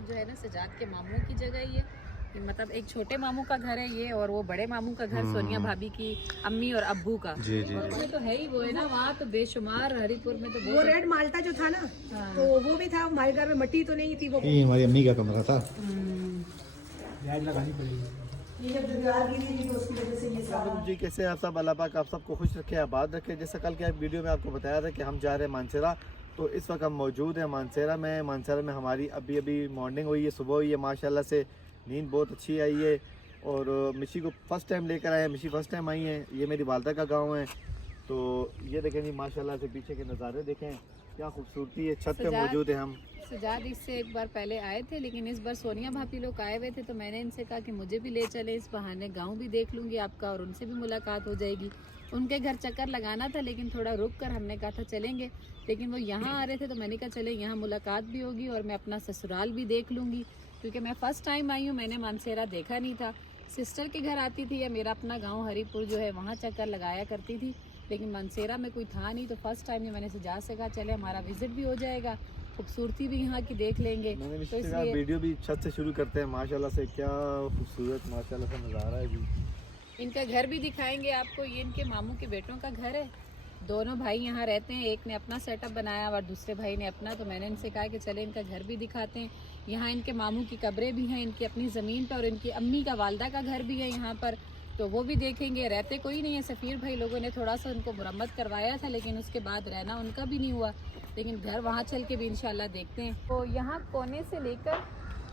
तक जो है ना सजाद के मामू की जगह ये मतलब एक छोटे मामू का घर है ये, और वो बड़े मामू का घर सोनिया भाभी की अम्मी और अब्बू का। जी जी और तो है ही वो है ना, वहाँ तो बेशुमार हरिपुर में तो वो रेड माल्टा जो था ना, तो वो भी था हमारे घर में। मट्टी तो नहीं थी वो, ये हमारी अम्मी का कमरा था। लगानी पड़ेगी। ये जब दीवार गिरी थी तो उसकी वजह से ये सारा। जी कैसे हैं आप सब? अल्लाह पाक आप सबको खुश रखे, आबाद रखे। जैसा कल के वीडियो में आपको बताया था कि हम जा रहे हैं मानसेरा, तो इस वक्त हम मौजूद हैं मानसेरा में। मानसेरा में हमारी अभी मॉर्निंग हुई है, सुबह हुई है। माशाल्लाह से नींद बहुत अच्छी आई है और मिशी को फ़र्स्ट टाइम लेकर आए हैं। मिशी फ़र्स्ट टाइम आई है। ये मेरी वालदा का गाँव है। तो ये देखें जी माशाल्लाह से पीछे के नज़ारे देखें, क्या खूबसूरती है। छत पे मौजूद है हम। सजाद इससे एक बार पहले आए थे, लेकिन इस बार सोनिया भाभी लोग आए हुए थे, तो मैंने इनसे कहा कि मुझे भी ले चले, इस बहाने गांव भी देख लूँगी आपका और उनसे भी मुलाकात हो जाएगी। उनके घर चक्कर लगाना था, लेकिन थोड़ा रुक कर हमने कहा था चलेंगे, लेकिन वो यहाँ आ रहे थे तो मैंने कहा चले यहाँ मुलाकात भी होगी और मैं अपना ससुराल भी देख लूँगी, क्योंकि मैं फ़र्स्ट टाइम आई हूँ, मैंने मानसेरा देखा नहीं था। सिस्टर के घर आती थी या मेरा अपना गाँव हरिपुर जो है वहाँ चक्कर लगाया करती थी, लेकिन मानसेरा में कोई था नहीं, तो फर्स्ट टाइम में मैंने सजाद से कहा चले हमारा विजिट भी हो जाएगा, खूबसूरती भी यहाँ की देख लेंगे। तो इसलिए वीडियो भी छत से शुरू करते हैं। माशाल्लाह से क्या खूबसूरत माशाल्लाह से नज़ारा है जी। इनका घर भी दिखाएंगे आपको। ये इनके मामू के बेटों का घर है। दोनों भाई यहाँ रहते हैं, एक ने अपना सेटअप बनाया और दूसरे भाई ने अपना, तो मैंने इनसे कहा कि चले इनका घर भी दिखाते हैं। यहाँ इनके मामू की कब्रें भी हैं इनकी अपनी ज़मीन पर, और इनकी अम्मी का वालदा का घर भी है यहाँ पर, तो वो भी देखेंगे। रहते कोई नहीं है, सफ़ीर भाई लोगों ने थोड़ा सा उनको मुरम्मत करवाया था, लेकिन उसके बाद रहना उनका भी नहीं हुआ, लेकिन घर वहाँ चल के भी इंशाल्लाह देखते हैं। तो यहाँ कोने से लेकर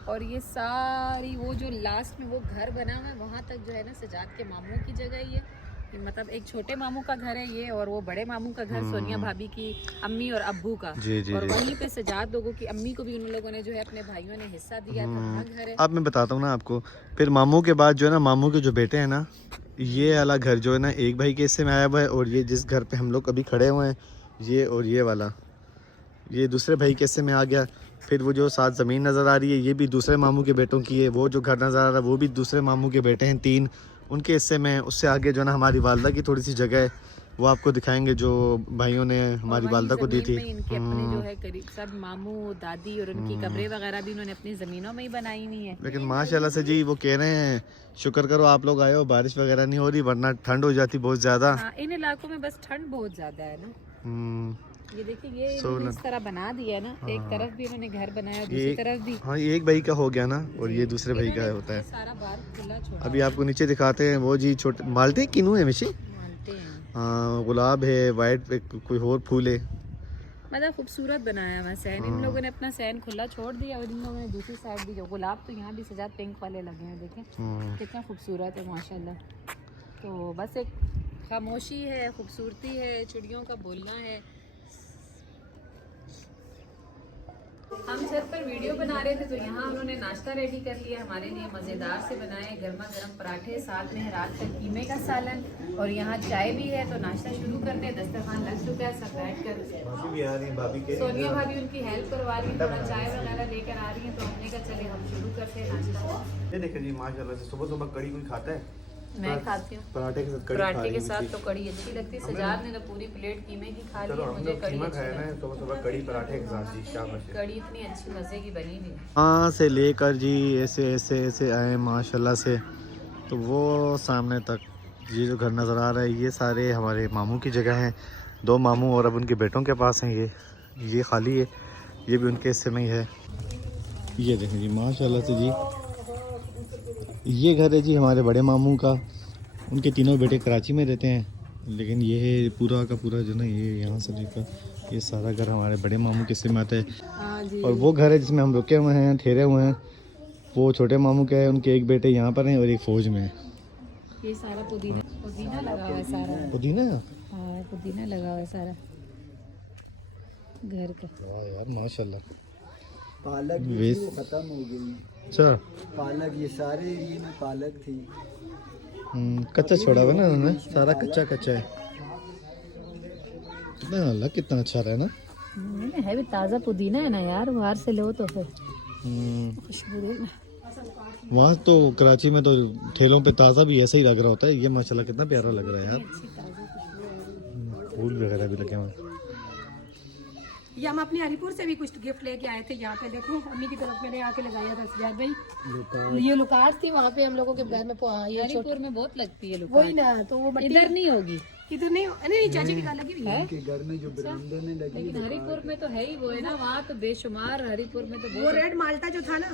और ये सारी वो जो लास्ट में वो घर बना हुआ है वहाँ तक जो है ना सजाद के मामू की जगह ये मतलब एक छोटे मामू का घर है ये, और वो बड़े मामू का घर सोनिया भाभी की अम्मी और अब्बू का। और वहीं पे सजाद लोगों की अम्मी को भी उन लोगों ने जो है अपने भाइयों ने हिस्सा दिया था, वहाँ घर है। अब मैं बताता हूँ ना आपको, फिर मामू के बाद जो है ना मामू के जो बेटे हैं ना, ये वाला घर जो है ना एक भाई के हिस्से में आया हुआ है, और ये जिस घर पे हम लोग अभी खड़े हुए हैं ये, और ये वाला ये दूसरे भाई के हिस्से में आ गया। फिर वो जो साथ ज़मीन नज़र आ रही है ये भी दूसरे मामू के बेटों की है। वो जो घर नज़र आ रहा है वो भी दूसरे मामू के बेटे हैं, 3 उनके हिस्से में। उससे आगे जो है ना हमारी वालदा की थोड़ी सी जगह है, वो आपको दिखाएंगे जो भाइयों ने हमारी वालदा को दी थी। इनके अपने जो है करीब सब मामू दादी और उनकी कब्रें वगैरह भी इन्होंने अपनी ज़मीनों में ही बनाई हुई है। लेकिन माशाल्लाह से जी वो कह रहे हैं शुक्र करो आप लोग आए हो, बारिश वगैरह नहीं हो रही, वरना ठंड हो जाती बहुत ज़्यादा। हाँ, इन इलाकों में बस ठंड बहुत ज़्यादा है ना। ये देखिए ये इस तरह बना दिया ना, एक तरफ भी इन्होंने घर बनाया, दूसरी तरफ भी। हाँ ये एक भाई का हो गया ना, और ये दूसरे भाई का होता है। सारा बार खुला छोड़ा। अभी आपको नीचे दिखाते हैं, वो जी छोटे माल्टे किनू है मिशी, मानते हैं हाँ गुलाब है, वाइट कोई और फूल है, मतलब खूबसूरत बनाया हुआ सैन। इन लोगों ने अपना सैन खुला छोड़ दिया, और इन लोगों ने दूसरी साइड भी जो गुलाब, तो यहाँ भी सजाद पिंक वाले लगे हैं, देखें कितना खूबसूरत है माशाल्लाह। तो बस एक खामोशी है, खूबसूरती है, चिड़ियों का बोलना है। हम छत पर वीडियो बना रहे थे, तो यहाँ उन्होंने नाश्ता रेडी कर लिया हमारे लिए, मज़ेदार से बनाए गर्मा गर्म पराठे, साथ में रात का कीमे का सालन, और यहाँ चाय भी है। तो नाश्ता शुरू करते, दस्तरखान लग चुका है, सब बैठ कर सोनिया भाभी उनकी हेल्प करवा रही है, थोड़ा चाय वगैरह लेकर आ रही है, तो हमने कहा चले हम शुरू करते हैं नाश्ता। ये देखिए जी माशाल्लाह से सुबह सुबह कड़ी कोई खाता है? मैं खाती हूँ पराठे के साथ कड़ी। पराठे के साथ तो कड़ी अच्छी लगती है। सजाद ने तो पूरी प्लेट कीमे की खा ली है, मुझे कड़ी अच्छी लगती सुबह सुबह कड़ी पराठे के साथ जी, शाबाश। है। कड़ी इतनी अच्छी मज़े की बनी हुई है। वहाँ से लेकर जी ऐसे ऐसे ऐसे आए माशाल्लाह से, तो वो सामने तक ये जो घर नज़र आ रहा है ये सारे हमारे मामू की जगह हैं। 2 मामू और अब उनके बेटों के पास हैं। ये खाली है, ये भी उनके हिस्से में ही है। ये देखें जी माशाल्लाह से जी, ये घर है जी हमारे बड़े मामू का। उनके तीनों बेटे कराची में रहते हैं, लेकिन ये पूरा का पूरा जो ना ये यहाँ से लेकर ये सारा घर हमारे बड़े मामू के हिस्से में आता है। और वो घर है जिसमें हम रुके हुए हैं, ठहरे हुए हैं, वो छोटे मामू का है। उनके एक बेटे यहाँ पर हैं और एक फ़ौज में है। ये सारा पुदीना लगा हुआ है, सारा पुदीना, हाँ पुदीना लगा हुआ है सारा घर का। वाह यार माशाल्लाह। पालक खत्म हो गई। अच्छा, पालक ये सारे एरिए में पालक थी। कच्चा छोड़ा हुआ ना उन्होंने, सारा कच्चा कच्चा है। कितना अल्लाह कितना अच्छा रहा है ना। है भी ताज़ा पुदीना है ना यार, बाहर से लो तो फिर खुशबू देना। वहाँ तो कराची में तो ठेलों पे ताज़ा भी ऐसा ही लग रहा होता है। ये माशाल्लाह कितना प्यारा लग रहा है यार, फूल वगैरह भी लगे हुए हैं। ये हम अपने हरिपुर से भी कुछ गिफ्ट लेके आए थे। यहाँ पे देखो अम्मी की तरफ मैंने आके लगाया था सजाद भाई, ये लुकाट थी वहाँ पे हम लोगों के घर में ये हरिपुर में बहुत लगती है वही ना, तो वो इधर नहीं होगी, इधर नहीं, नहीं चाची की घर लगी हुई है के घर में जो बरामदे में लगी लेकिन हरिपुर में तो है ही वो है ना, वहाँ तो बेशुमार हरिपुर में तो वो रेड माल्टा जो था ना,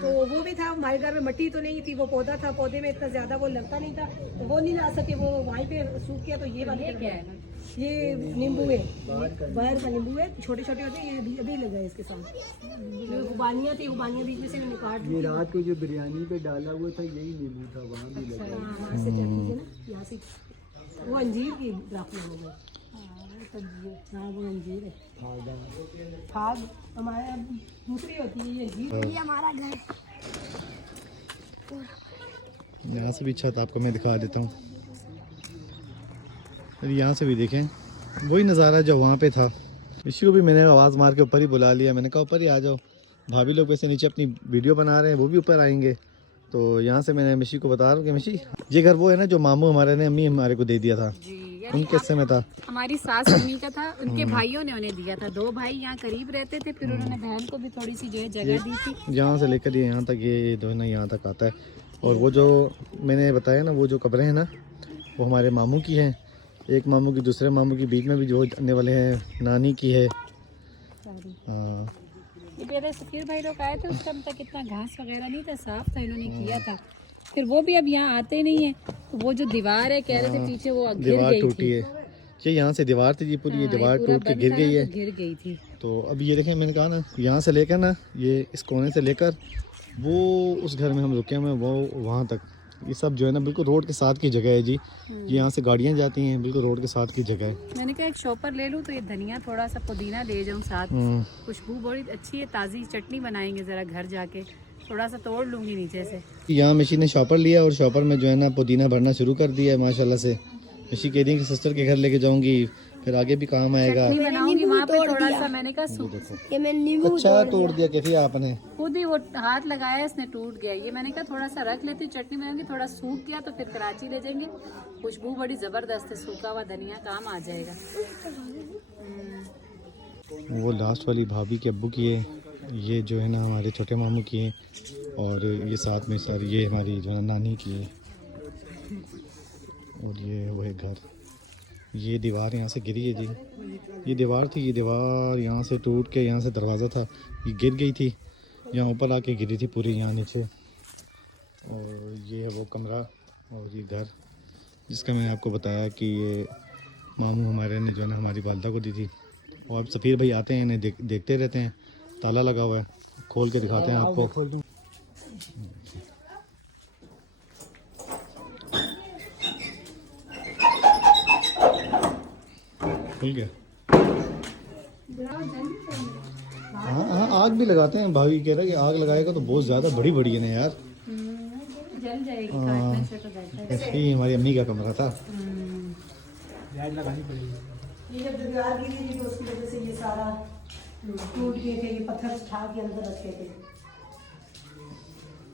तो वो भी था हमारे घर में। मिट्टी तो नहीं थी, वो पौधा था, पौधे में इतना ज्यादा वो लगता नहीं था, तो वो नहीं ला सके, वो वहीं पे सूख गया। तो ये वाले क्या है ना, ये नींबू है, बाहर का नींबू है, छोटे छोटे होते हैं, ये अभी लगा है इसके साथ। उबानियाँ थी, उबानियाँ बीच में से मैंने काट दी। रात को जो बिरयानी पे डाला हुआ था यही नींबू था, वहाँ भी लगा। वहाँ से चल लीजिए ना, यहाँ से वो अंजीर की ड्राफ्ट में हो हाँ वो अंजीर है, खाद हमारे अब दूसरी होती है ये अंजीर। ये हमारा घर, यहाँ से भी छत आपको मैं दिखा देता हूँ। यहाँ से भी देखें वही नज़ारा जो वहाँ पे था। इसी को भी मैंने आवाज़ मार के ऊपर ही बुला लिया, मैंने कहा ऊपर ही आ जाओ। भाभी लोग वैसे नीचे अपनी वीडियो बना रहे हैं, वो भी ऊपर आएंगे। तो यहाँ से मैंने मिशी को बता रहा हूँ कि मिशी ये घर वो है ना जो मामू हमारे ने अम्मी हमारे को दे दिया था, उनके हिस्से में था। हमारी सास अम्मी का था, उनके भाइयों ने उन्हें दिया था। 2 भाई यहाँ करीब रहते थे, फिर उन्होंने बहन को भी थोड़ी सी जो है जगह दी थी। यहाँ से लेकर ये यहाँ तक, ये जो है ना यहाँ तक आता है। और वो जो मैंने बताया ना, वो जो कब्रें हैं ना, वो हमारे मामू की हैं। एक मामू की, दूसरे मामू की, बीच में भी जो आने वाले हैं नानी की है। हाँ, ये पहले सफीर भाई लोग आए थे, उस टाइम तक इतना घास वगैरह नहीं था, साफ था, इन्होंने किया था। फिर वो भी अब यहाँ आते नहीं है, तो वो जो दीवार है कह रहे थे पीछे वो गिर दीवार गई टूटी थी। है, ये यहाँ से दीवार थी जी पूरी, ये दीवार पूरा टूट के बंद गिर था गई ना, है। तो गिर गई थी। तो अब ये देखें, मैंने कहा ना यहाँ से लेकर ना, ये इस कोने से लेकर वो उस घर में हम रुके हुए हैं, वो वहाँ तक, ये सब जो है ना बिल्कुल रोड के साथ की जगह है जी। ये यहाँ से गाड़ियाँ जाती हैं, बिल्कुल रोड के साथ की जगह है। मैंने कहा एक शॉपर ले लूँ, तो ये धनिया थोड़ा सा पुदीना ले जाऊँ साथ, खुशबू बड़ी अच्छी है, ताज़ी चटनी बनाएंगे ज़रा घर जाके। थोड़ा सा तोड़ लूँगी नीचे से। यहाँ मिशी ने शॉपर लिया और शॉपर में जो है ना पुदीना भरना शुरू कर दिया है माशाल्लाह से। मिशी कह रही है कि सिस्टर के घर लेके जाऊँगी, फिर आगे भी काम आएगा। चटनी बनाऊंगी वहाँ पे थोड़ा सा, मैंने कहा ये मैंने नींबू अच्छा तोड़ दिया कैसे आपने? खुद ही वो हाथ लगाया, इसने टूट गया। ये मैंने कहा थोड़ा सा रख लेती, चटनी बनाऊंगी, थोड़ा सूख गया तो फिर कराची ले जाएंगे। खुशबू बड़ी ज़बरदस्त है, सूखा हुआ धनिया काम आ जाएगा। वो लास्ट वाली भाभी के अब्बू की है, ये जो है ना हमारे छोटे मामू की है, और ये साथ में सर ये हमारी जो है नानी की है। और ये वो है घर, ये दीवार यहाँ से गिरी है जी, ये दीवार थी, ये दीवार यहाँ से टूट के, यहाँ से दरवाज़ा था, ये गिर गई थी, यहाँ ऊपर आके गिरी थी पूरी यहाँ नीचे। और ये है वो कमरा और ये घर जिसका मैंने आपको बताया कि ये मामू हमारे ने जो है ना हमारी वालदा को दी थी। और अब सफ़ीर भाई आते हैं, इन्हें देखते रहते हैं, ताला लगा हुआ है, खोल के दिखाते हैं आपको। खुल गया। हाँ हाँ, आग भी लगाते हैं, भाभी कह रहा है कि आग लगाएगा तो बहुत ज़्यादा बड़ी बड़ी है ना यार। जल जाएगी, काटने से तो बेहतर है। ऐसे ही हमारी अम्मी का कमरा था। ये जब दीवार गिरी थी तो उसकी वजह से ये सारा टूट गए थे, ये पत्थर उठा के अंदर रखे थे।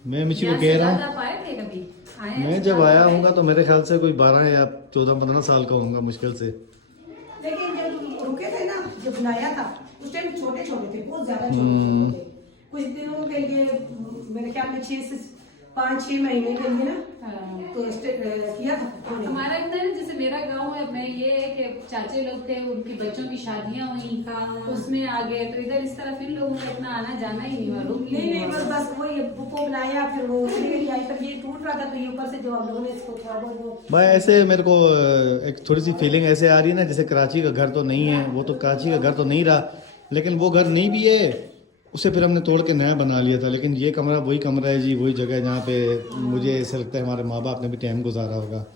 मैं मिशी को कह रहा हूँ, आप आए थे कभी? आए? मैं जब आया हूँगा तो मेरे ख्याल से कोई 12 या 14-15 साल का होऊंगा मुश्किल से। लेकिन जब रुके थे ना, जब बनाया था उस टाइम छोटे छोटे थे, बहुत ज्यादा छोटे थे। कुछ दिनों के लिए मेरे ख्याल में 6 से 5-6 महीने के लिए ना, तो किया था। हमारा इधर जैसे मेरा गांव है, मैं ये है कि चाचे लोग थे, उनकी बच्चों की शादियां हुई, उसमें आ गए, तो इधर इस तरफ इन लोगों का इतना आना जाना ही नहीं हुआ। नहीं बस वही वो बनाया, फिर वो आई, पर ये टूट रहा था, तो ये ऊपर से जो हम लोगों ने इसको थोड़ा बहुत भाई ऐसे मेरे को एक थोड़ी सी फीलिंग ऐसे आ रही है ना, जैसे कराची का घर तो नहीं है, वो तो कराची का घर तो नहीं रहा, लेकिन वो घर नहीं भी है, उसे फिर हमने तोड़ के नया बना लिया था। लेकिन ये कमरा वही कमरा है जी, वही जगह है जहाँ पे मुझे ऐसा लगता है हमारे माँ बाप ने भी टाइम गुजारा होगा।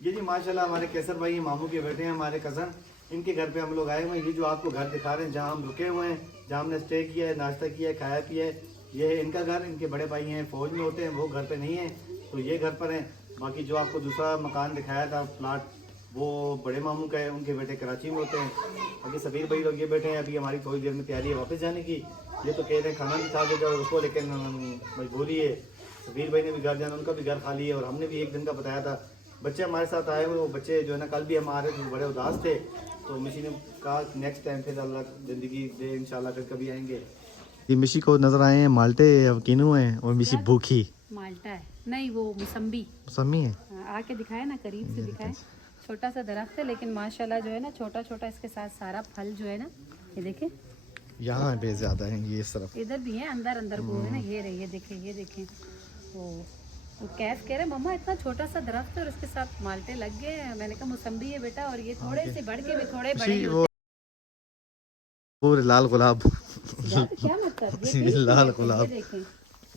ये जी माशाल्लाह हमारे केसर भाई मामू के बेटे हैं, हमारे कज़न, इनके घर पे हम लोग आए हुए हैं। ये जो आपको घर दिखा रहे हैं जहाँ हम रुके हुए हैं, जहाँ हमने स्टे किया है, नाश्ता किया है, खाया पिया है, ये है इनका घर। इनके बड़े भाई हैं फौज में होते हैं, वो घर पे नहीं है, तो ये घर पर हैं। बाकी जो आपको दूसरा मकान दिखाया था प्लाट, वो बड़े मामू का है, उनके बेटे कराची में होते हैं। अभी सफीर भाई लोग ये बैठे हैं, अभी हमारी थोड़ी देर में तैयारी है वापस जाने की। ये तो कह रहे हैं खाना भी खा के जाओ उसको, लेकिन मजबूरी है, सफीर भाई ने भी घर जाना, उनका भी घर खाली है, और हमने भी एक दिन का बताया था बच्चे हमारे साथ आए हुए, वो बच्चे जो है ना कल भी हम आ रहे थे, बड़े उदास थे, तो मिशी ने कहा नेक्स्ट टाइम फिर अल्लाह ज़िंदगी दे इंशाल्लाह फिर कभी आएंगे। ये मिशी को नज़र आए हैं माल्टे अब किनू हैं और मिशी भूखी माल्टा है नहीं, वो मौसम्बी मौसमी है। आके दिखाए ना, करीब से दिखाए। छोटा सा दरख्त है लेकिन माशाल्लाह जो है ना छोटा छोटा इसके साथ सारा फल जो है ना, ये देखें यहाँ पे ज़्यादा है ये इस तरफ। इधर भी है, अंदर अंदर को है ना, ये रही, ये देखें, ये देखें। वो कैफ कह रहे मम्मा इतना छोटा सा दरख्त है और उसके साथ माल्टे लग गए हैं। मैंने कहा मौसम्बी है बेटा, और ये थोड़े से बढ़ के भी थोड़े बड़े होते वो लाल गुलाब हैं। क्या मतलब ये लाल गुलाब, ये देखें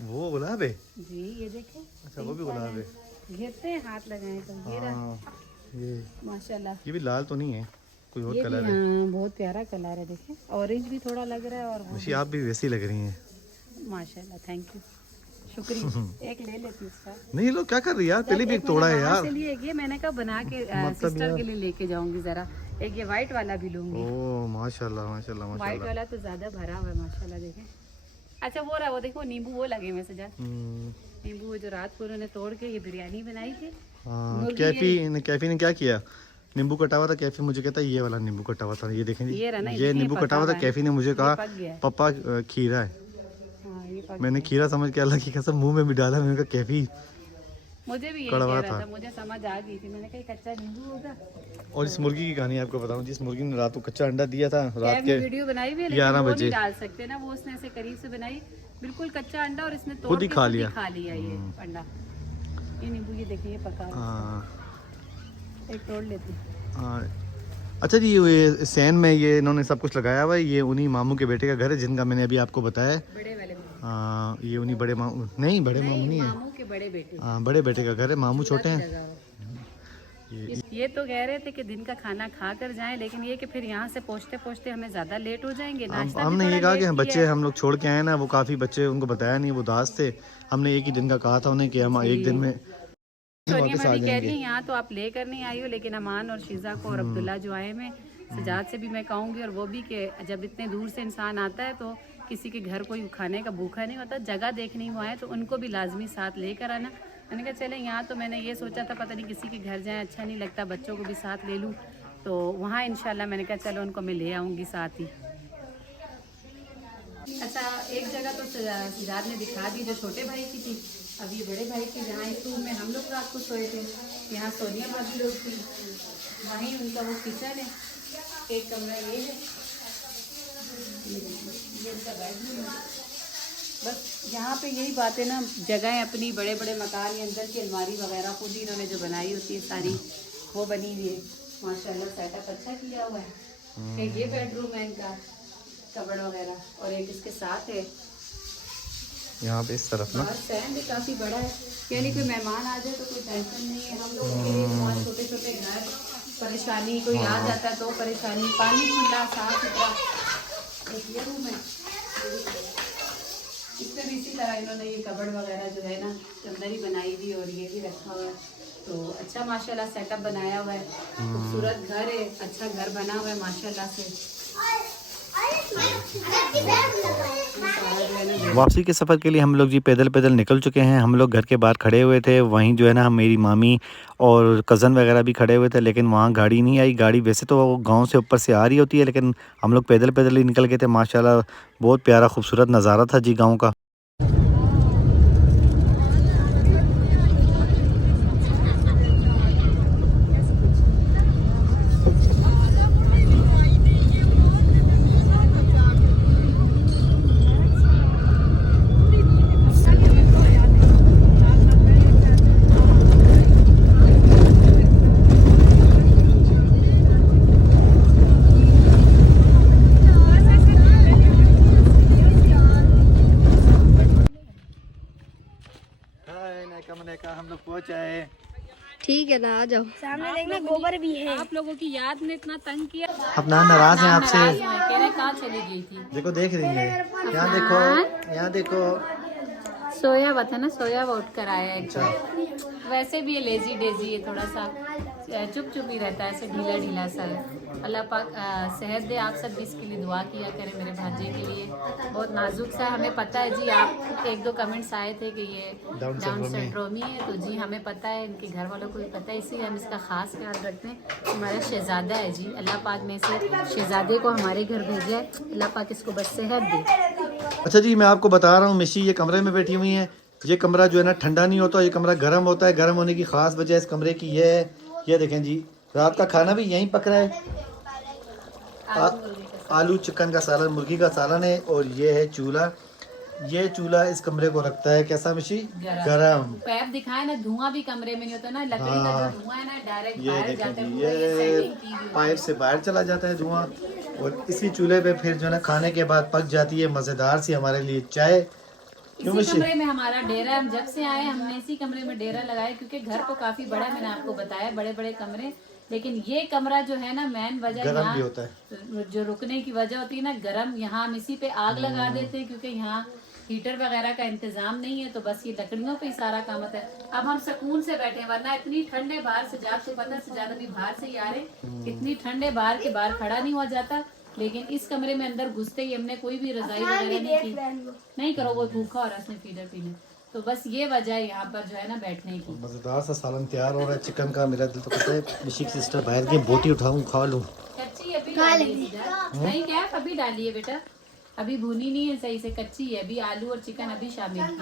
वो गुलाब है जी, ये देखें। अच्छा वो भी गुलाब है। घेरते हैं, हाथ लगाए तो ये रहा हाँ, ये माशाल्लाह। ये भी लाल तो नहीं है, कोई और ये भी कलर है। हाँ, बहुत प्यारा कलर है, देखें ऑरेंज भी थोड़ा लग रहा है। और वो मिशी आप भी वैसी लग रही हैं। माशाल्लाह, थैंक यू, शुक्रिया। एक ले लेती इसका। नहीं लो क्या कर रही है यार, पहले भी एक तोड़ा है यार। चलिए ये मैंने कहा बना के सिस्टर के लिए लेके जाऊंगी जरा। एक ये वाइट वाला भी लूंगी। ओ माशाल्लाह माशाल्लाह वाइट माशाल्लाह। वाला तो ज्यादा भरा हुआ है माशाल्लाह, देखें। अच्छा वो रहा, वो देखो नींबू वो लगे हुए सजा, नींबू वो जो रात को उन्होंने तोड़ के ये बिरयानी बनाई थी। हाँ कैफी ने क्या किया, नींबू कटा हुआ था। कैफी मुझे कहता है ये वाला नींबू कटा हुआ था, ये देखें जी, ये रहा ना, ये नींबू कटा हुआ था। कैफी ने मुझे कहा पक गया है। पापा खीरा है। हाँ, ये पक मैंने खीरा समझ के अल्लाह की कसम मुंह में भी डाला। मैंने कहा कैफी, मुझे भी यही कड़वा कह रहा था। था, मुझे समझ आ गई थी। मैंने कहा ये कच्चा नींबू होगा। और इस मुर्गी की कहानी आपको बताऊं, जिस मुर्गी ने रात को कच्चा अंडा दिया था, रात कैफ के ने वीडियो बनाई हुई है 11 लेकिन वो बजे नहीं डाल सकते ना, वो उसने ऐसे करीब से बनाई, बिल्कुल कच्चा अंडा, और इसने तोड़ खुद ही के खा खुद ही लिया। खा लिया ये अंडा। ये नींबू ये देखिए, ये पका हुआ हाँ, है। एक तोड़ लेती हूँ। हाँ। अच्छा जी, ये सैन में ये इन्होंने सब कुछ लगाया हुआ है। ये उन्हीं मामू के बेटे का घर है जिनका मैंने अभी आपको बताया है। बड़े वाले मामू, हाँ, ये उन्हीं बड़े मामू नहीं, बड़े मामू नहीं है, मामू के बड़े बेटे। हाँ बड़े बेटे का घर है। मामू छोटे हैं। जगह हो। ये तो कह रहे थे कि दिन का खाना खा कर जाएं, लेकिन ये कि फिर यहाँ से पहुँचते पहुँचते हमें ज्यादा लेट हो जाएंगे। नाश्ता भी हमने थोड़ा ये कहा कि लेट हम किया बच्चे है। हम लोग छोड़ के आए ना, वो काफ़ी बच्चे, उनको बताया नहीं, वो उदास थे। हमने एक ही दिन का कहा था उन्हें कि हम एक दिन में सोनिया वापस आ भाभी कह रही जाएंगे। है यहाँ तो आप लेकर नहीं आई हो, लेकिन अमान और शीजा को और अब्दुल्ला जो आए में सजाद से भी मैं कहूँगी, और वो भी कि जब इतने दूर से इंसान आता है तो किसी के घर कोई खाने का भूखा नहीं होता, जगह देखने हुआ है तो उनको भी लाजमी साथ लेकर आना। मैंने कहा चले, यहाँ तो मैंने ये सोचा था पता नहीं किसी के घर जाए, अच्छा नहीं लगता, बच्चों को भी साथ ले लूँ, तो वहाँ इंशाल्लाह मैंने कहा चलो उनको मैं ले आऊँगी साथ ही। अच्छा, एक जगह तो सजाद ने दिखा दी जो छोटे भाई की थी। अब ये बड़े भाई की, जहाँ इस रूम में हम लोग रात को सोए थे, यहाँ सोनिया भाभी लोग थी, वहीं उनका वो किचन है, एक कमरा ये है, ये उनका बेडरूम है। बस यहाँ पे यही बात है ना, जगह अपनी, बड़े बड़े मकान, ये अंदर की अलमारी वगैरह खुद ही इन्होंने जो बनाई होती है सारी, वो बनी हुई है माशाल्लाह। सेटअप अच्छा किया हुआ है। एक ये बेडरूम है इनका, कबड़ वगैरह, और एक इसके साथ है यहाँ पे इस तरफ ना। और फैन भी काफ़ी बड़ा है, यानी कोई मेहमान आ जाए तो कोई टेंशन नहीं है। हम लोगों के लिए बहुत छोटे छोटे घर, परेशानी, कोई आ जाता है तो परेशानी, पानी खुला साफ सुथरा। एक ये रूम है, इसमें भी इसी तरह इन्होंने ये कबड़ वगैरह जो है ना अंदर ही बनाई हुई, और ये भी रखा हुआ है। तो अच्छा माशाल्लाह सेटअप बनाया हुआ है, खूबसूरत घर है, अच्छा घर बना हुआ है माशाल्लाह से। वापसी के सफ़र के लिए हम लोग जी पैदल पैदल निकल चुके हैं। हम लोग घर के बाहर खड़े हुए थे, वहीं जो है ना मेरी मामी और कज़न वगैरह भी खड़े हुए थे, लेकिन वहाँ गाड़ी नहीं आई। गाड़ी वैसे तो गांव से ऊपर से आ रही होती है, लेकिन हम लोग पैदल पैदल ही निकल गए थे। माशाल्लाह बहुत प्यारा खूबसूरत नज़ारा था जी गाँव का। हम लोग पहुँच आए। ठीक है ना, आ जाओ। सामने देखना गोबर भी है। आप लोगों की याद ने इतना तंग किया, अपना नाराज है आपसे। कह रहे कहाँ चली गई थी। देखो देख रही है, यहाँ देखो, यहाँ देखो। सोया हुआ था ना, सोया हुआ उठ कर आया है। वैसे भी ये लेजी डेजी है थोड़ा सा, चुप चुप ही रहता है, ऐसे ढीला ढीला सा है। अल्लाह पाक सेहत दे। आप सब भी इसके लिए दुआ किया करें मेरे भांजे के लिए। बहुत नाजुक सा, हमें पता है जी। आप 1-2 कमेंट्स आए थे कि ये डाउन सिंड्रोमी है, तो जी हमें पता है, इनके घर वालों को भी पता है, इसलिए हम इसका खास ख्याल रखते हैं। हमारा शहजादा है जी, अल्लाह पाक ने इसे शहजादे को हमारे घर भेजा है। अल्लाह पाक इसको बस सेहत दे। अच्छा जी, मैं आपको बता रहा हूँ, मिशी ये कमरे में बैठी हुई हैं। ये कमरा जो है ना ठंडा नहीं होता, ये कमरा गर्म होता है। गर्म होने की ख़ास वजह इस कमरे की ये है, ये देखें जी, रात का खाना भी यहीं पक रहा है। आलू चिकन का सालन, मुर्गी का सालन है। और ये है चूल्हा। ये चूल्हा इस कमरे को रखता है कैसा मिशी? गरम। पैप दिखाए ना, धुआं भी कमरे में नहीं होता ना, लकड़ी का जो धुआं है ना डायरेक्ट ये बाहर जाता देखें है। जी, पूरा ये ये setting की हुई है। पाइप से बाहर चला जाता है धुआं, और इसी चूल्हे पे फिर जो है ना खाने के बाद पक जाती है मज़ेदार सी हमारे लिए चाय। क्यों इसी मिशी? कमरे में हमारा डेरा, हम जब से आए हमने इसी कमरे में डेरा लगाया, क्योंकि घर तो काफी बड़ा है, मैंने आपको बताया, बड़े बड़े कमरे। लेकिन ये कमरा जो है ना, मेन वजह गरम यहाँ भी होता है। जो रुकने की वजह होती है ना, गरम। यहाँ हम इसी पे आग लगा देते हैं, क्योंकि यहाँ हीटर वगैरह का इंतजाम नहीं है, तो बस ये लकड़ियों पे ही सारा काम होता है। अब हम सुकून से बैठे हैं, वरना इतनी ठंडे बाहर से जाते, पता से ज्यादा भी बाहर से ही आ रहे, इतनी ठंडे बाहर के बाहर खड़ा नहीं हुआ जाता। लेकिन इस कमरे में अंदर घुसते ही हमने कोई भी रजाई वगैरह नहीं की। नहीं करो, वो भूखा और उसने फीडर पीने। तो बस ये वजह है यहाँ पर जो है ना बैठने की। मज़ेदार सा सालन तैयार हो रहा है चिकन का। मेरा दिल तो कहता है मिशी की सिस्टर बाहर की बोटी उठाऊं खा लूं। कच्ची अभी डालिए, नहीं क्या अभी डालिए बेटा, अभी भुनी नहीं है सही से, कच्ची है अभी। आलू और चिकन अभी शामिल किया है।